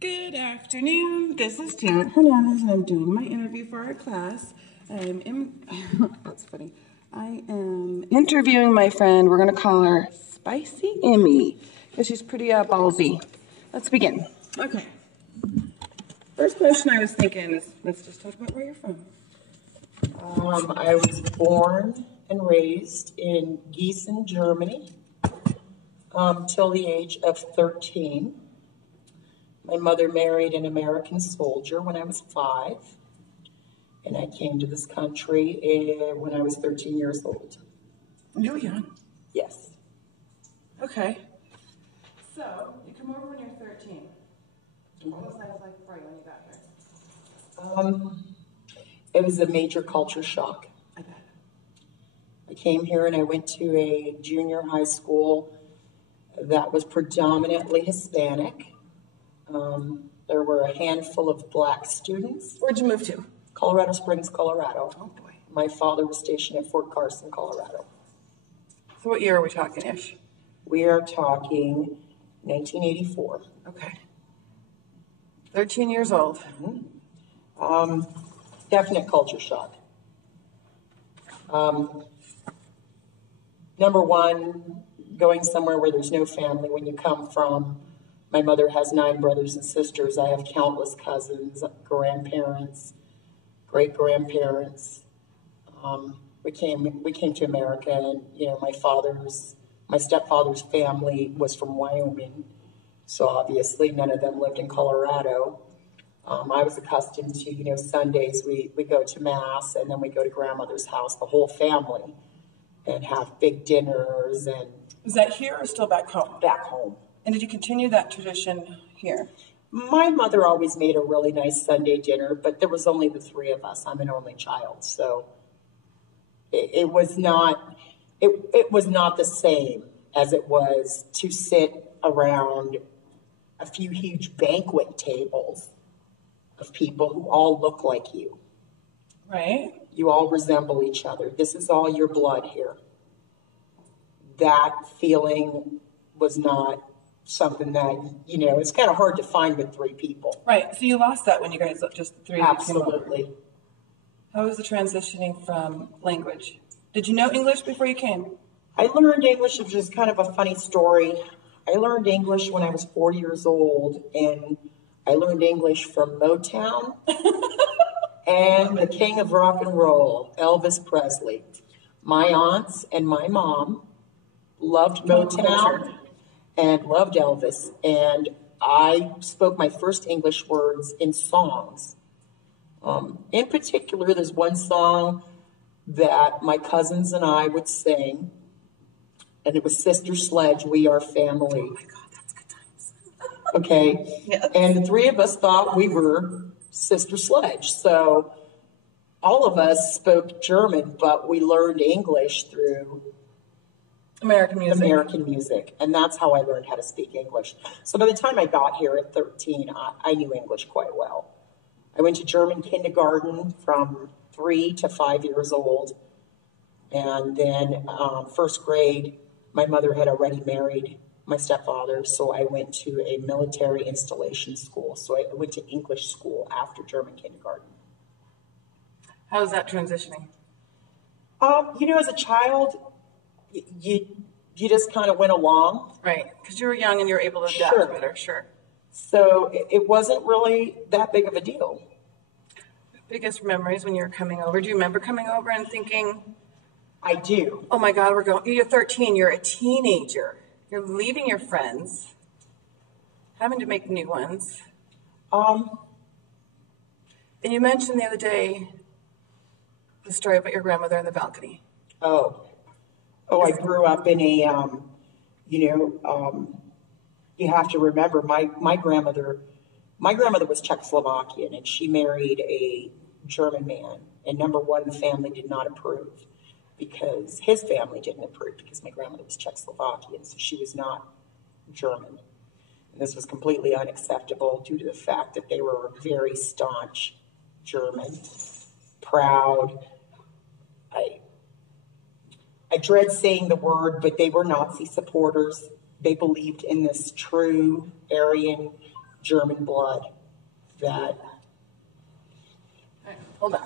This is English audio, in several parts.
Good afternoon. This is Janet Hernandez, and I'm doing my interview for our class. That's funny. I am interviewing my friend. We're going to call her Spicy Emmy because she's pretty ballsy. Let's begin. Okay. First question I was thinking is, let's just talk about where you're from. I was born and raised in Gießen, Germany, till the age of 13. My mother married an American soldier when I was 5, and I came to this country when I was 13 years old. You were young. Yes. Okay. So, you come over when you're 13. What was life like for you when you got here? It was a major culture shock. I bet. I came here and I went to a junior high school that was predominantly Hispanic. There were a handful of black students. Where'd you move to? Colorado Springs, Colorado. Oh boy. My father was stationed at Fort Carson, Colorado. So what year are we talking-ish? We are talking 1984. Okay. 13 years old. Definite culture shock. Number one, going somewhere where there's no family when you come from. My mother has 9 brothers and sisters. I have countless cousins, grandparents, great-grandparents. We came to America, and my stepfather's family was from Wyoming, so obviously none of them lived in Colorado. I was accustomed to, Sundays we go to Mass, and then we go to grandmother's house, the whole family, and have big dinners. And Is that here or still back home? back home. And did you continue that tradition here? My mother always made a really nice Sunday dinner, but there was only the 3 of us. I'm an only child, so it was not the same as it was to sit around a few huge banquet tables of people who all look like you. Right. You all resemble each other. This is all your blood here. That feeling was not something that, it's kind of hard to find with 3 people. Right. So you lost that when you guys just 3 Absolutely. How was the transitioning from language? Did you know English before you came? I learned English, which is kind of a funny story. I learned English when I was 4 years old, and I learned English from Motown and the king of rock and roll, Elvis Presley. My aunts and my mom loved Motown and loved Elvis, and I spoke my first English words in songs. In particular, there's one song that my cousins and I would sing, and it was Sister Sledge, We Are Family. Oh my God, that's good times. Okay, Yes. And the 3 of us thought we were Sister Sledge, so all of us spoke German, but we learned English through American music. And that's how I learned how to speak English. So by the time I got here at 13, I knew English quite well. I went to German kindergarten from 3 to 5 years old, and then first grade, my mother had already married my stepfather, so I went to a military installation school. So I went to English school after German kindergarten. How was that transitioning? As a child, you just kind of went along. Right, because you were young and you were able to adapt better, sure. So it wasn't really that big of a deal. Biggest memories when you were coming over? Do you remember coming over and thinking, I do. oh my God, you're 13, you're a teenager. You're leaving your friends, having to make new ones. And you mentioned the other day the story about your grandmother in the balcony. Oh, I grew up in a, you have to remember my grandmother was Czechoslovakian, and she married a German man. And number one, the family did not approve because his family didn't approve because my grandmother was Czechoslovakian, so she was not German. And this was completely unacceptable due to the fact that they were very staunch German, proud. I dread saying the word, but they were Nazi supporters. They believed in this true Aryan German blood that. Hold on.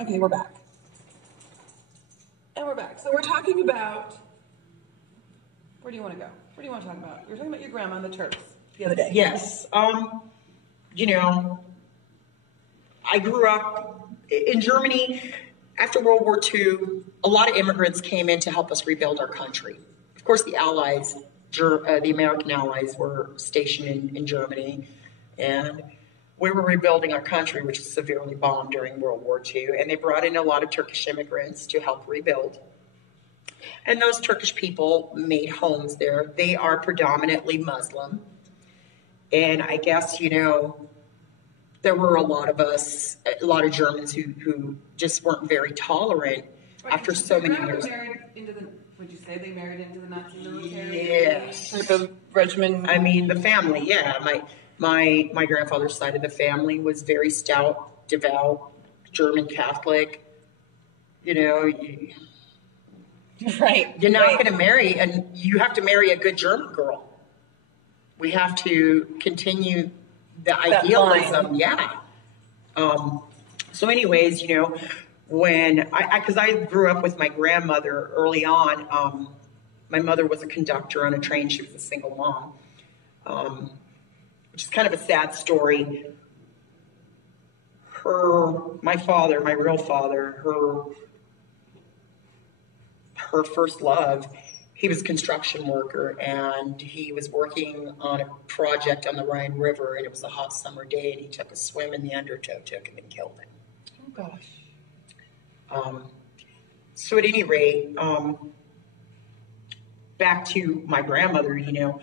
Okay, we're back. And we're back. So we're talking about, where do you want to go? What do you want to talk about? You were talking about your grandma and the Turks the other day. Yes. You know, I grew up in Germany. After World War II, a lot of immigrants came in to help us rebuild our country. Of course, the Allies, the American Allies, were stationed in Germany, and we were rebuilding our country, which was severely bombed during World War II, and they brought in a lot of Turkish immigrants to help rebuild. And those Turkish people made homes there. They are predominantly Muslim, and I guess, you know, there were a lot of us, a lot of Germans who just weren't very tolerant after so many years. Would you say they married into the Nazi military? Yes. Type of regimen? I mean, the family, yeah. My grandfather's side of the family was very stout, devout, German Catholic. You know, right. You're not going to marry, and you have to marry a good German girl. We have to continue the idealism, yeah. So anyways, you know, when because I grew up with my grandmother early on. My mother was a conductor on a train. She was a single mom, which is kind of a sad story. My father, my real father, her first love, he was a construction worker, and he was working on a project on the Rhine River, and it was a hot summer day, and he took a swim, and the undertow took him and killed him. Oh, gosh. So at any rate, back to my grandmother, you know.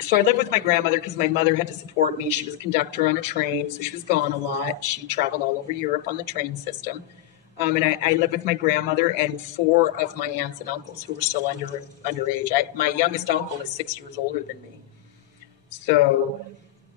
So I lived with my grandmother because my mother had to support me. She was a conductor on a train, so she was gone a lot. She traveled all over Europe on the train system. And I lived with my grandmother and 4 of my aunts and uncles who were still underage. My youngest uncle is 6 years older than me. So,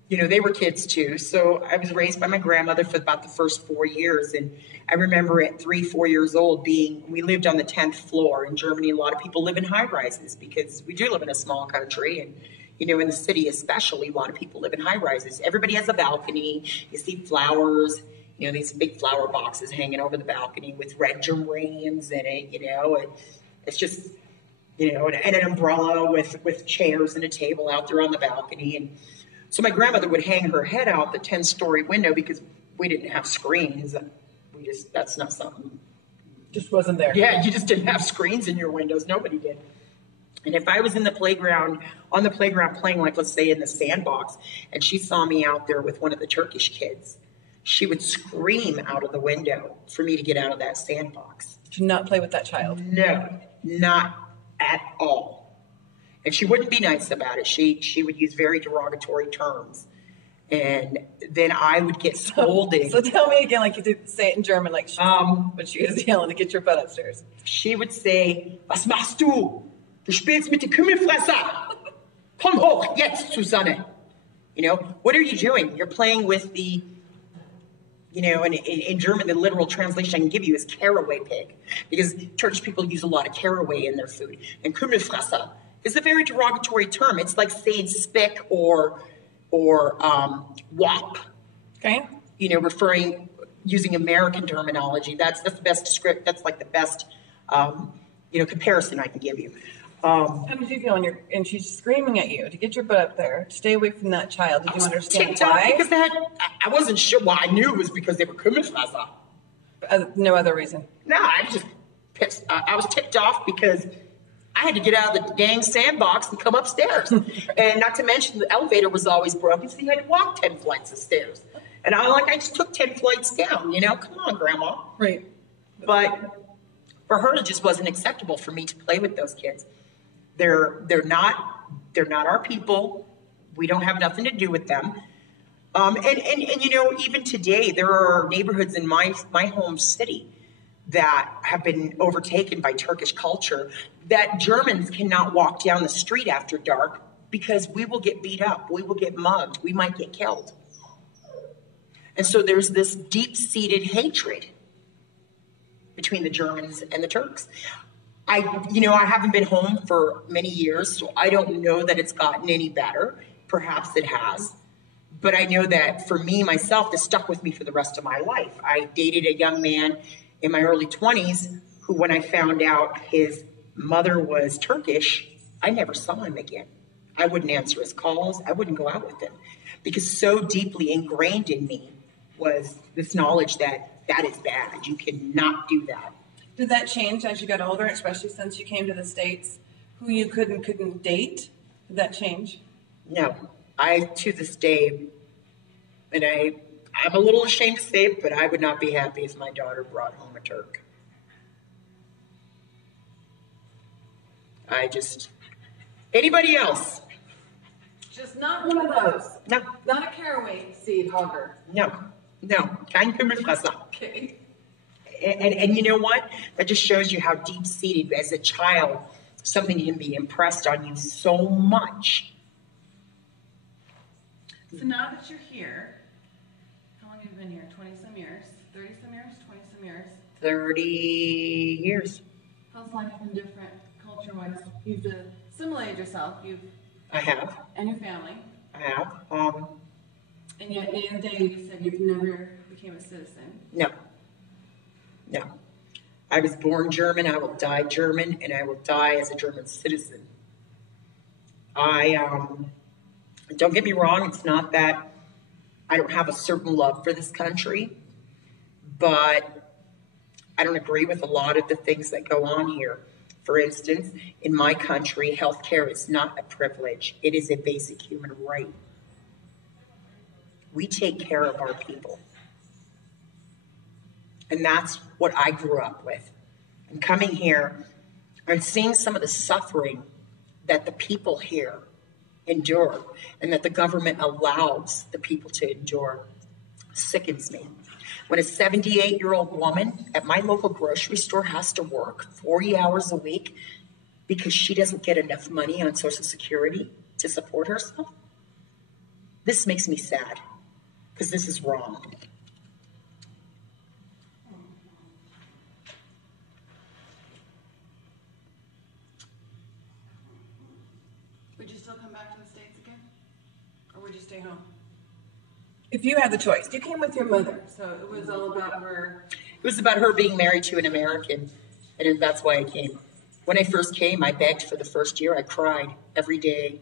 you know, they were kids too. So I was raised by my grandmother for about the first 4 years. And I remember at 3, 4 years old we lived on the 10th floor. In Germany, a lot of people live in high rises because we do live in a small country. And, you know, in the city especially, a lot of people live in high rises. Everybody has a balcony. You see flowers. You know, these big flower boxes hanging over the balcony with red geraniums in it, you know, and it's just, you know, and an umbrella with chairs and a table out there on the balcony. And so my grandmother would hang her head out the 10-story window because we didn't have screens. That's not something. Just wasn't there. Yeah, you just didn't have screens in your windows. Nobody did. And if I was in the playground, on the playground playing, like let's say in the sandbox, and she saw me out there with one of the Turkish kids, she would scream out of the window for me to get out of that sandbox. To not play with that child? No, not at all. And she wouldn't be nice about it. She would use very derogatory terms. And then I would get scolded. So tell me again, like you did say it in German, like when she was yelling to get your butt upstairs. She would say, "Was machst du? Du spielst mit dem Kümmelfresser. Komm hoch, jetzt, Susanne." You know, what are you doing? You're playing with the... You know, and in German, the literal translation I can give you is caraway pig, because Turkish people use a lot of caraway in their food. And Kümmelfresser is a very derogatory term. It's like saying spick or wop. Okay. You know, using American terminology. That's the best description. That's like the best, you know, comparison I can give you. How did you feel and she's screaming at you to get your butt up there, to stay away from that child? Did you understand why? Because I wasn't sure. Well, I knew it was because they were Kümmelfresser. No other reason. No, I was just pissed. I was ticked off because I had to get out of the dang sandbox and come upstairs. And not to mention the elevator was always broken, so you had to walk 10 flights of stairs. And I just took 10 flights down, you know? Come on, Grandma. Right. But for her, it just wasn't acceptable for me to play with those kids. They're not our people. We don't have nothing to do with them. And you know, even today, there are neighborhoods in my home city that have been overtaken by Turkish culture that Germans cannot walk down the street after dark because we will get beat up, we will get mugged, we might get killed. And so there's this deep-seated hatred between the Germans and the Turks. I haven't been home for many years, so I don't know that it's gotten any better. Perhaps it has. But I know that for me, myself, this stuck with me for the rest of my life. I dated a young man in my early 20s who, when I found out his mother was Turkish, I never saw him again. I wouldn't answer his calls. I wouldn't go out with him because so deeply ingrained in me was this knowledge that that is bad. You cannot do that. Did that change as you got older, especially since you came to the States? Who you couldn't date? Did that change? No. I, to this day, and I'm a little ashamed to say it, but I would not be happy if my daughter brought home a Turk. Anybody else? Just not one of those. No. Not a caraway seed hogger. No. Kein Kümmelfresser. Okay. And you know what? That just shows you how deep-seated, as a child, something can be impressed on you so much. So now that you're here, how long have you been here? 20-some years? 30-some years? 20-some years? 30 years. How's life been different culture-wise? You've assimilated yourself. I have. And your family. I have. And yet, the other day, you said you've never became a citizen. No. I was born German, I will die German, and I will die as a German citizen. Don't get me wrong, it's not that I don't have a certain love for this country, but I don't agree with a lot of the things that go on here. For instance, in my country, healthcare is not a privilege. It is a basic human right. We take care of our people. And that's what I grew up with. And coming here and seeing some of the suffering that the people here endure and that the government allows the people to endure sickens me. When a 78-year-old woman at my local grocery store has to work 40 hours a week because she doesn't get enough money on Social Security to support herself, this makes me sad because this is wrong. Would you still come back to the States again? Or would you stay home? If you had the choice. You came with your mother, so it was all about her. It was about her being married to an American, and that's why I came. When I first came, I begged for the first year. I cried every day.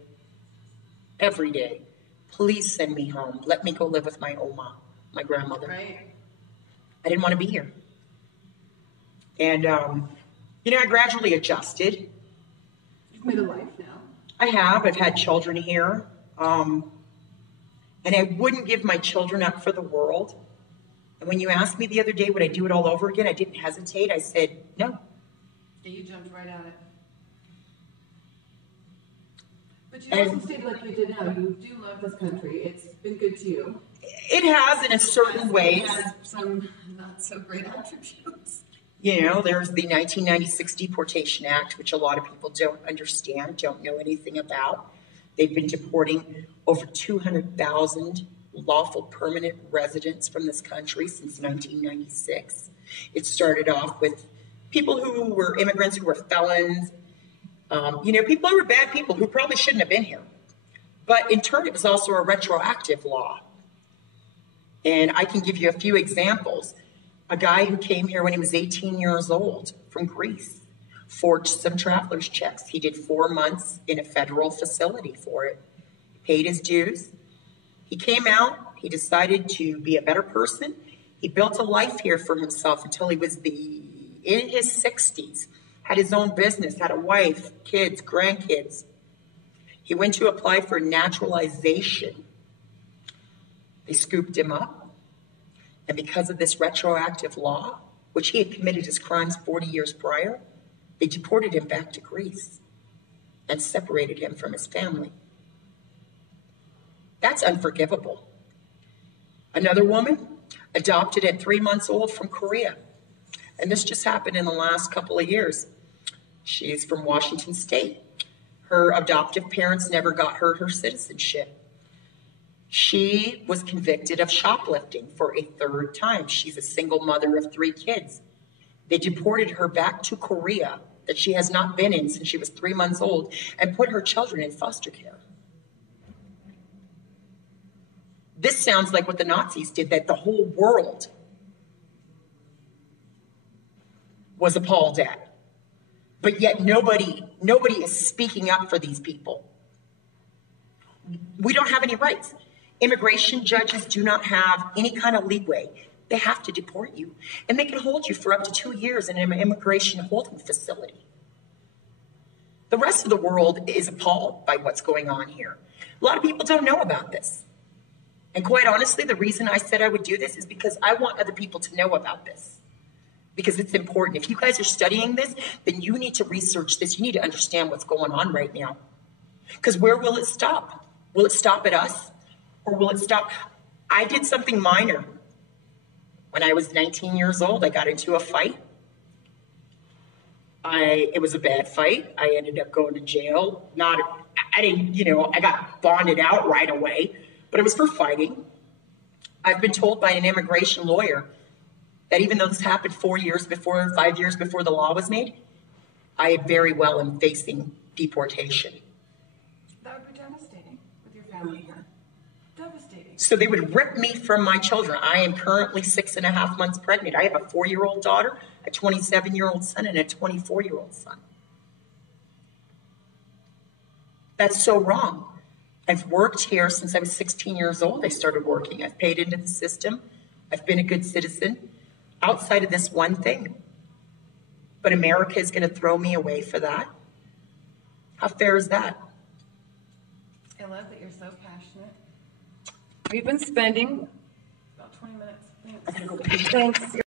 Every day. Please send me home. Let me go live with my Oma, my grandmother. Right. I didn't want to be here. And, I gradually adjusted. You've made a life now. I have. I've had children here. And I wouldn't give my children up for the world. And when you asked me the other day, would I do it all over again? I didn't hesitate. I said, no. Yeah, you jumped right at it. But you also stated like you did now, you do love this country. It's been good to you. It has in a certain way. It has some not so great attributes. There's the 1996 Deportation Act, which a lot of people don't understand, don't know anything about. They've been deporting over 200,000 lawful permanent residents from this country since 1996. It started off with people who were immigrants, who were felons, people who were bad people who probably shouldn't have been here. But in turn, it was also a retroactive law. And I can give you a few examples. A guy who came here when he was 18 years old from Greece forged some traveler's checks. He did 4 months in a federal facility for it. He paid his dues. He came out. He decided to be a better person. He built a life here for himself until he was in his 60s, had his own business, had a wife, kids, grandkids. He went to apply for naturalization. They scooped him up. And because of this retroactive law, which he had committed his crimes 40 years prior, they deported him back to Greece and separated him from his family. That's unforgivable. Another woman adopted at 3 months old from Korea. And this just happened in the last couple of years. She's from Washington State. Her adoptive parents never got her citizenship. She was convicted of shoplifting for a third time. She's a single mother of 3 kids. They deported her back to Korea that she has not been in since she was 3 months old and put her children in foster care. This sounds like what the Nazis did, that the whole world was appalled at. But yet nobody is speaking up for these people. We don't have any rights. Immigration judges do not have any kind of leeway. They have to deport you. And they can hold you for up to 2 years in an immigration holding facility. The rest of the world is appalled by what's going on here. A lot of people don't know about this. And quite honestly, the reason I said I would do this is because I want other people to know about this. Because it's important. If you guys are studying this, then you need to research this. You need to understand what's going on right now. Because where will it stop? Will it stop at us? Or will it stop? I did something minor. When I was 19 years old, I got into a fight. It was a bad fight. I ended up going to jail. I got bonded out right away, but it was for fighting. I've been told by an immigration lawyer that even though this happened 5 years before the law was made, I very well am facing deportation. That would be devastating with your family here. Devastating. So they would rip me from my children. I am currently 6.5 months pregnant. I have a 4-year-old daughter, a 27-year-old son, and a 24-year-old son. That's so wrong. I've worked here since I was 16 years old. I started working. I've paid into the system. I've been a good citizen outside of this one thing. But America is going to throw me away for that? How fair is that? I love that you're so passionate. We've been spending about 20 minutes. Thanks. I'm going to go pee. Thanks.